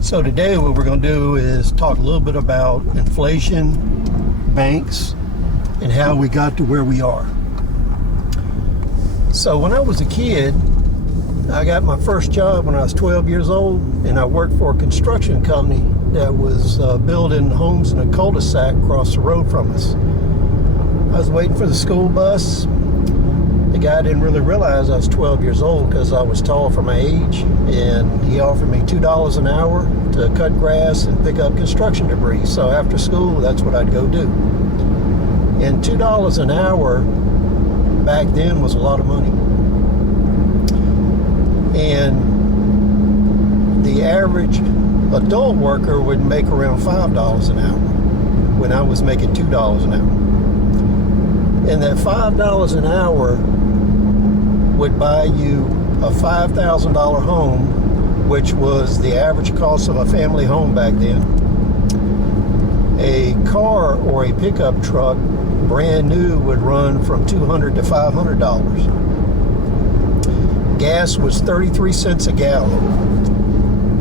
So today what we're going to do is talk a little bit about inflation, banks, and how we got to where we are. So when I was a kid, I got my first job when I was 12 years old, and I worked for a construction company that was building homes in a cul-de-sac across the road from us. I was waiting for the school bus. The guy didn't really realize I was 12 years old because I was tall for my age, and he offered me $2 an hour to cut grass and pick up construction debris. So after school, that's what I'd go do. And $2 an hour back then was a lot of money. And the average adult worker would make around $5 an hour when I was making $2 an hour. And that $5 an hour would buy you a $5,000 home, which was the average cost of a family home back then. A car or a pickup truck, brand new, would run from $200 to $500. Gas was 33 cents a gallon.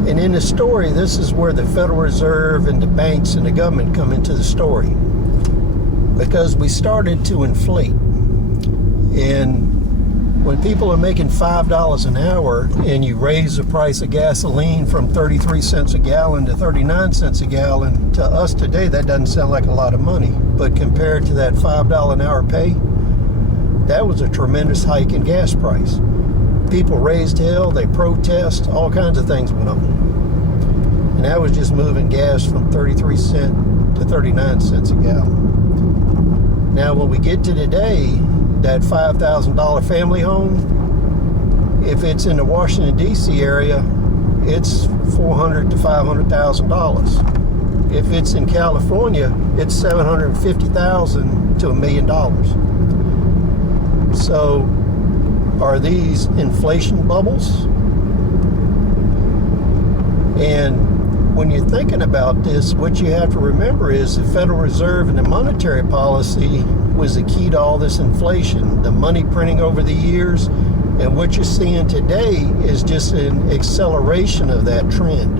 And in the story, this is where the Federal Reserve and the banks and the government come into the story, because we started to inflate. And when people are making $5 an hour and you raise the price of gasoline from 33 cents a gallon to 39 cents a gallon, to us today that doesn't sound like a lot of money, but compared to that $5 an hour pay, that was a tremendous hike in gas price. People raised hell, they protest, all kinds of things went on. And that was just moving gas from 33 cents to 39 cents a gallon. Now when we get to today, that $5,000 family home, if it's in the Washington, D.C. area, it's $400,000 to $500,000. If it's in California, it's $750,000 to $1 million. So, are these inflation bubbles? And when you're thinking about this, what you have to remember is the Federal Reserve and the monetary policy was the key to all this inflation. The money printing over the years, and what you're seeing today is just an acceleration of that trend.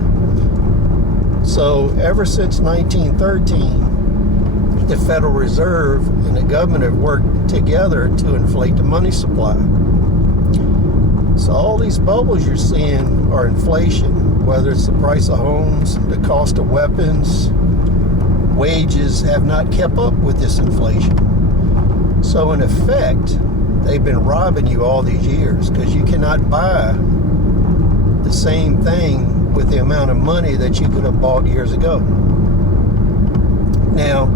So ever since 1913, the Federal Reserve and the government have worked together to inflate the money supply. So all these bubbles you're seeing are inflation, whether it's the price of homes, the cost of weapons. Wages have not kept up with this inflation. So in effect, they've been robbing you all these years, because you cannot buy the same thing with the amount of money that you could have bought years ago. Now,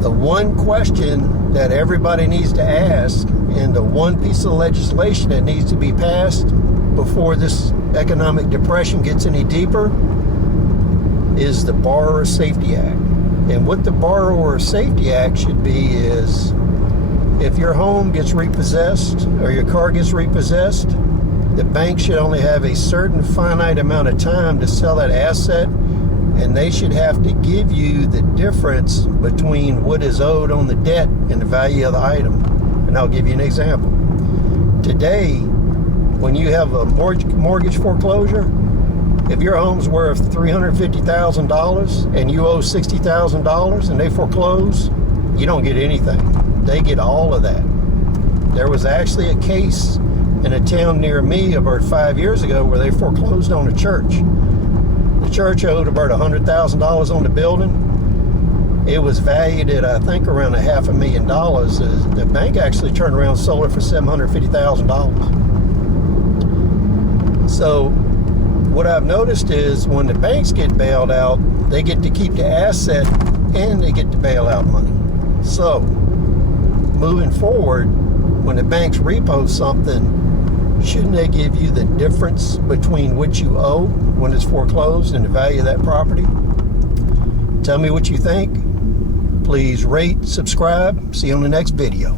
the one question that everybody needs to ask, and the one piece of legislation that needs to be passed before this economic depression gets any deeper, is the Borrower Safety Act. And what the Borrower Safety Act should be is, if your home gets repossessed or your car gets repossessed, the bank should only have a certain finite amount of time to sell that asset, and they should have to give you the difference between what is owed on the debt and the value of the item. And I'll give you an example. Today, when you have a mortgage foreclosure, if your home's worth $350,000 and you owe $60,000 and they foreclose, you don't get anything. They get all of that. There was actually a case in a town near me about 5 years ago where they foreclosed on a church. The church owed about $100,000 on the building. It was valued at, I think, around $500,000. The bank actually turned around and sold it for $750,000. So what I've noticed is when the banks get bailed out, they get to keep the asset and they get to bail out money. So moving forward, when the banks repo something, shouldn't they give you the difference between what you owe when it's foreclosed and the value of that property? Tell me what you think. Please rate, subscribe. See you on the next video.